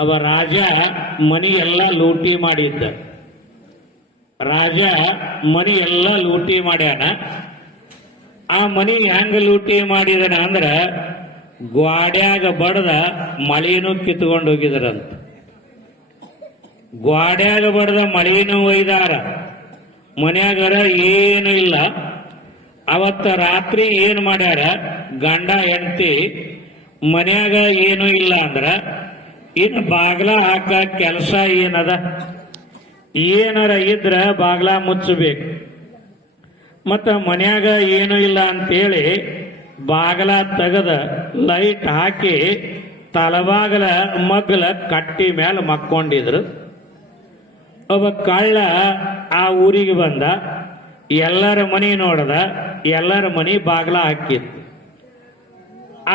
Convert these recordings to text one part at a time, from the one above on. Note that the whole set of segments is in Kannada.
ಅವ ರಾಜ ಮನಿ ಎಲ್ಲ ಲೂಟಿ ಮಾಡಿದ್ದ. ರಾಜ ಮನಿ ಎಲ್ಲ ಲೂಟಿ ಮಾಡ್ಯಾನ. ಆ ಮನಿ ಹೆಂಗ ಲೂಟಿ ಮಾಡಿದನ ಅಂದ್ರ ಗ್ವಾಡ್ಯಾಗ ಬಡದ ಮಳಿನೂ ಕಿತ್ಕೊಂಡು ಹೋಗಿದ್ರಂತ. ಗ್ವಾಡ್ಯಾಗ ಬಡದ ಮಳಿನೂ ಒಯ್ದಾರ. ಮನ್ಯಾಗರ ಏನು ಇಲ್ಲ. ಅವತ್ತ ರಾತ್ರಿ ಏನು ಮಾಡ್ಯಾರ, ಗಂಡ ಹೆಂಡತಿ ಮನ್ಯಾಗ ಏನು ಇಲ್ಲ ಅಂದ್ರ ಇನ್ನು ಬಾಗ್ಲ ಹಾಕ ಕೆಲಸ ಏನದ, ಏನಾರ ಇದ್ರ ಬಾಗ್ಲ ಮುಚ್ಚಬೇಕು. ಮತ್ತ ಮನ್ಯಾಗ ಏನು ಇಲ್ಲ ಅಂತೇಳಿ ಬಾಗಲ ತೆಗದ ಲೈಟ್ ಹಾಕಿ ತಲಬಾಗಲ ಮಗ್ಲ ಕಟ್ಟಿ ಮೇಲೆ ಮಕ್ಕೊಂಡಿದ್ರು. ಒಬ್ಬ ಕಳ್ಳ ಆ ಊರಿಗೆ ಬಂದ, ಎಲ್ಲರ ಮನಿ ನೋಡದ, ಎಲ್ಲರ ಮನಿ ಬಾಗ್ಲ ಹಾಕಿತ್ತು.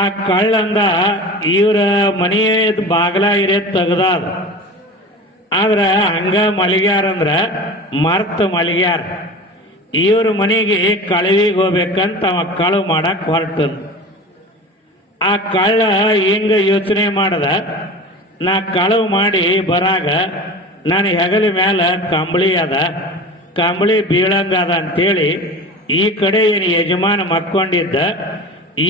ಆ ಕಳ್ಳಂದ ಇವ್ರ ಮನಿ ಬಾಗ್ಲ ಇರೇ ತೆಗ್ದಾದ. ಆದ್ರ ಹಂಗ ಮಲಗ್ಯಾರಂದ್ರ ಮರ್ತ ಮಲಗ್ಯಾರ. ಇವ್ರ ಮನೆಗೆ ಕಳವಿಗೆ ಹೋಗ್ಬೇಕಂತ ಅವ ಕಳು ಮಾಡಕ್ ಹೊರಟನ್. ಆ ಕಳ್ಳ ಹಿಂಗ ಯೋಚನೆ ಮಾಡದ, ನಾ ಕಳವು ಮಾಡಿ ಬರಾಗ ನಾನು ಹೆಗಲ ಮ್ಯಾಲ ಕಂಬಳಿ ಅದ, ಕಂಬಳಿ ಬೀಳಂಗದ ಅಂತೇಳಿ ಈ ಕಡೆ ಏನು ಯಜಮಾನ ಮಕ್ಕೊಂಡಿದ್ದ,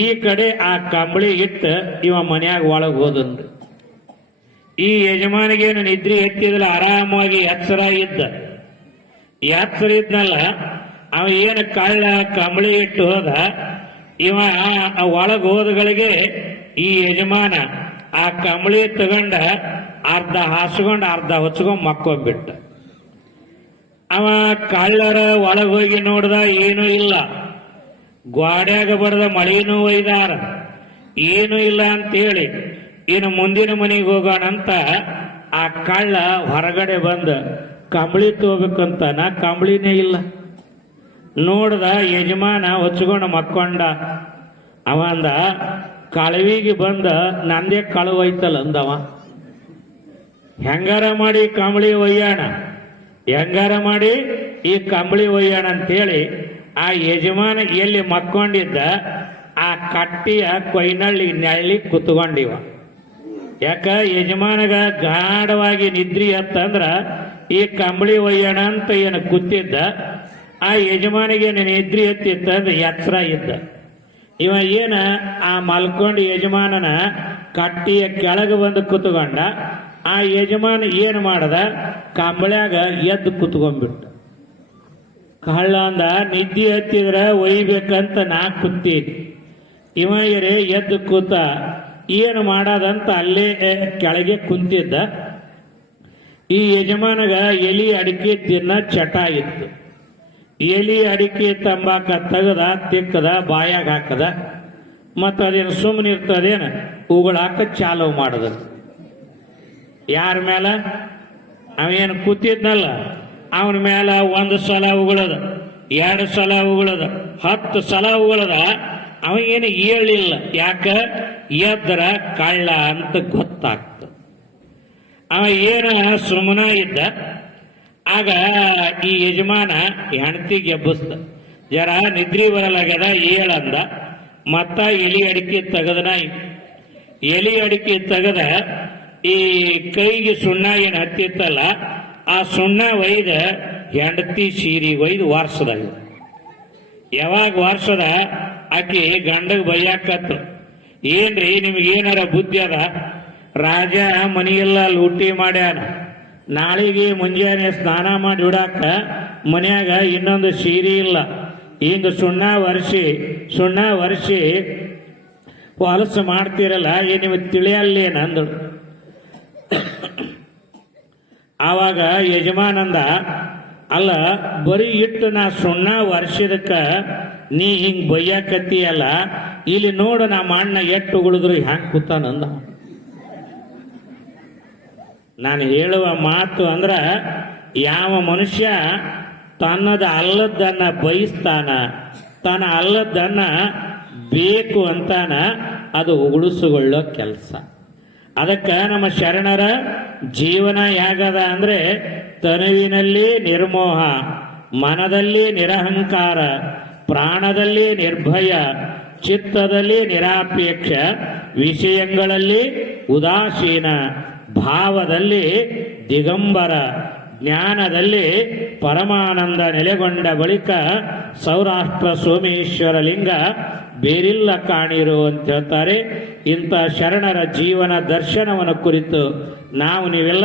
ಈ ಕಡೆ ಆ ಕಂಬಳಿ ಇಟ್ಟು ಇವ ಮನ್ಯಾಗ ಒಳಗೆ ಹೋದನ್ರಿ. ಈ ಯಜಮಾನಿಗೇನು ನಿದ್ರಿ ಎತ್ತಿದ್ಲ, ಆರಾಮಾಗಿ ಎಚ್ಚರ ಇದ್ದ. ಎಚ್ಚರ ಇದ್ನಲ್ಲ, ಅವ ಏನು ಕಳ್ಳ ಕಂಬಳಿ ಇಟ್ಟು ಹೋದ. ಇವ ಒಳಗೆ ಹೋದಗಳಿಗೆ ಈ ಯಜಮಾನ ಆ ಕಂಬಳಿ ತಗೊಂಡ ಅರ್ಧ ಹಾಸ್ಕೊಂಡು ಅರ್ಧ ಹೊಚ್ಕೊಂಡ್ ಮಕ್ಕೊಂಡ್ಬಿಟ್ಟ. ಅವ ಕಳ್ಳರ ಒಳಗೆ ಹೋಗಿ ನೋಡ್ದ, ಏನೂ ಇಲ್ಲ. ಗ್ವಾಡ್ಯಾಗ ಬಡ್ದ ಮಳಿನೂ ಒಯ್ದಾರ, ಏನೂ ಇಲ್ಲ ಅಂತೇಳಿ ಇನ್ನು ಮುಂದಿನ ಮನೆಗೆ ಹೋಗೋಣಂತ ಆ ಕಳ್ಳ ಹೊರಗಡೆ ಬಂದ ಕಂಬಳಿ ತಗೋಬೇಕಂತಾನ, ಕಂಬಳಿನೇ ಇಲ್ಲ. ನೋಡ್ದ ಯಜಮಾನ ಹೊಚ್ಕೊಂಡು ಮಕ್ಕೊಂಡ. ಅವ ಅಂದ, ಕಳವಿಗೆ ಬಂದ ನಂದೇ ಕಳವು ಐತಲ್ಲ ಅಂದವ. ಹೆಂಗಾರ ಮಾಡಿ ಕಂಬಳಿ ಒಯ್ಯಾಣ, ಹೆಂಗಾರ ಮಾಡಿ ಈ ಕಂಬಳಿ ಒಯ್ಯಾಣ ಅಂತೇಳಿ ಆ ಯಜಮಾನ ಎಲ್ಲಿ ಮಕ್ಕೊಂಡಿದ್ದ ಆ ಕಟ್ಟಿಯ ಕೊಯ್ನಳ್ಳಿ ನೆಳ್ಳಿ ಕುತ್ಕೊಂಡಿವ. ಯಾಕ ಯಜಮಾನಗ ಗಾಢವಾಗಿ ನಿದ್ರಿ ಹತ್ತಂದ್ರ ಈ ಕಂಬಳಿ ಒಯ್ಯೋಣ ಅಂತ ಏನು ಕೂತಿದ್ದ. ಆ ಯಜಮಾನಿಗೆ ನಿದ್ರಿ ಹತ್ತಿತ್ತಂದ್ರೆ ಎಚ್ಚರ ಇದ್ದ. ಇವ ಏನ ಆ ಮಲ್ಕೊಂಡು ಯಜಮಾನನ ಕಟ್ಟಿಯ ಕೆಳಗೆ ಬಂದು ಕುತ್ಕೊಂಡ. ಆ ಯಜಮಾನ ಏನು ಮಾಡದ, ಕಂಬಳ್ಯಾಗ ಎದ್ದು ಕುತ್ಕೊಂಡ್ಬಿಟ್ಟ. ಕಳ್ಳ ಅಂದ, ನಿದ್ದೆ ಹತ್ತಿದ್ರ ಒಯ್ಬೇಕಂತ ನಾ ಕೂತೀನಿ. ಇವ ಎದ್ದು ಕೂತ ಏನು ಮಾಡದಂತ ಅಲ್ಲೇ ಕೆಳಗೆ ಕುಂತಿದ್ದ. ಈ ಯಜಮಾನಗ ಎಲಿ ಅಡಿಕೆ ತಿನ್ನ ಚಟ ಇತ್ತು. ಎಲಿ ಅಡಿಕೆ ತಂಬಾಕ ತೆಗದ ತಿಕ್ಕದ ಬಾಯಾಗ ಹಾಕದ. ಮತ್ತು ಅದೇನು ಸುಮ್ಮನೆ ಇರ್ತದೇನು ಉಗುಳಾಕ ಚಾಲು ಮಾಡದ. ಯಾರ ಮೇಲ, ಅವೇನು ಕೂತಿದ್ನಲ್ಲ ಅವನ ಮೇಲೆ 1 ಸಲ ಉಗುಳದ, 2 ಸಲ ಉಗುಳದ, 10 ಸಲ ಉಗುಳದ. ಅವಗೇನು ಹೇಳಿಲ್ಲ. ಯಾಕ, ಎದ್ರ ಕಳ್ಳ ಅಂತ ಗೊತ್ತಾಗ್ತ. ಅವ ಏನು ಸುಮ್ಮನ ಇದ್ದ. ಆಗ ಈ ಯಜಮಾನ ಹೆಂಡತಿಗೆ ಎಬ್ಬಿಸ್ದ, ಜರ ನಿದ್ರಿ ಬರಲಾಗ್ಯದ ಏಳಂದ. ಮತ್ತ ಎಲಿ ಅಡಿಕೆ ತೆಗದನ. ಎಲಿ ಅಡಿಕೆ ತೆಗದ ಈ ಕೈಗೆ ಸುಣ್ಣ ಏನು ಹತ್ತಿತ್ತಲ್ಲ, ಆ ಸುಣ್ಣ ಒಯ್ದ ಹೆಂಡತಿ ಸೀರಿ ಒಯ್ದು ವಾರ್ಸದ. ಯಾವಾಗ ವಾರ್ಸದ, ಆಕಿ ಗಂಡಗೆ ಬೈಯಾಕತ್ತು, ಏನ್ರಿ ನಿಮಗೇನಾರ ಬುದ್ಧಿ ಅದ? ರಾಜ ಮನೆಯೆಲ್ಲ ಲೂಟಿ ಮಾಡ್ಯಾನ, ನಾಳೆಗೆ ಮುಂಜಾನೆ ಸ್ನಾನ ಮಾಡಿ ಬಿಡಾಕ ಮನ್ಯಾಗ ಇನ್ನೊಂದು ಸೀರೆ ಇಲ್ಲ. ಹಿಂಗ ಸುಣ್ಣ ವರ್ಷಿ ಹೊಲಸು ಮಾಡ್ತೀರಲ್ಲ, ನಿಮಗೆ ತಿಳಿಯಲ್ಲೇನಂದಳು. ಆವಾಗ ಯಜಮಾನಂದ, ಅಲ್ಲ ಬರೀ ಇಟ್ಟು ನಾ ಸುಣ್ಣ ವರ್ಷದಕ್ಕ ನೀ ಹಿಂಗ್ ಬೈಯಾಕತ್ತೀಯಲ್ಲ, ಇಲ್ಲಿ ನೋಡು ನಮ್ಮ ಅಣ್ಣ ಎಟ್ಟು ಉಳಿದ್ರು ಹ್ಯಾಂಗ ಕೂತಾನಂದ. ನಾನು ಹೇಳುವ ಮಾತು ಅಂದ್ರ, ಯಾವ ಮನುಷ್ಯ ತನ್ನದ ಅಲ್ಲದನ್ನ ಬಯಸ್ತಾನ, ತನ್ನ ಅಲ್ಲದನ್ನ ಬೇಕು ಅಂತಾನ, ಅದು ಉಗುಳಿಸಿಕೊಳ್ಳೋ ಕೆಲಸ. ಅದಕ್ಕೆ ನಮ್ಮ ಶರಣರ ಜೀವನ ಹೇಗದ ಅಂದ್ರೆ, ತನುವಿನಲ್ಲಿ ನಿರ್ಮೋಹ, ಮನದಲ್ಲಿ ನಿರಹಂಕಾರ, ಪ್ರಾಣದಲ್ಲಿ ನಿರ್ಭಯ, ಚಿತ್ತದಲ್ಲಿ ನಿರಾಪೇಕ್ಷ, ವಿಷಯಗಳಲ್ಲಿ ಉದಾಸೀನ, ಭಾವದಲ್ಲಿ ದಿಗಂಬರ, ಜ್ಞಾನದಲ್ಲಿ ಪರಮಾನಂದ ನೆಲೆಗೊಂಡ ಬಳಿಕ ಸೌರಾಷ್ಟ್ರ ಸೋಮೇಶ್ವರ ಲಿಂಗ ಬೇರಿಲ್ಲ ಕಾಣಿರು ಅಂತ ಹೇಳ್ತಾರೆ. ಇಂಥ ಶರಣರ ಜೀವನ ದರ್ಶನವನ್ನು ಕುರಿತು ನಾವು ನೀವೆಲ್ಲ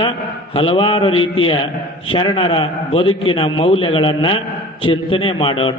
ಹಲವಾರು ರೀತಿಯ ಶರಣರ ಬದುಕಿನ ಮೌಲ್ಯಗಳನ್ನು ಚಿಂತನೆ ಮಾಡೋಣ.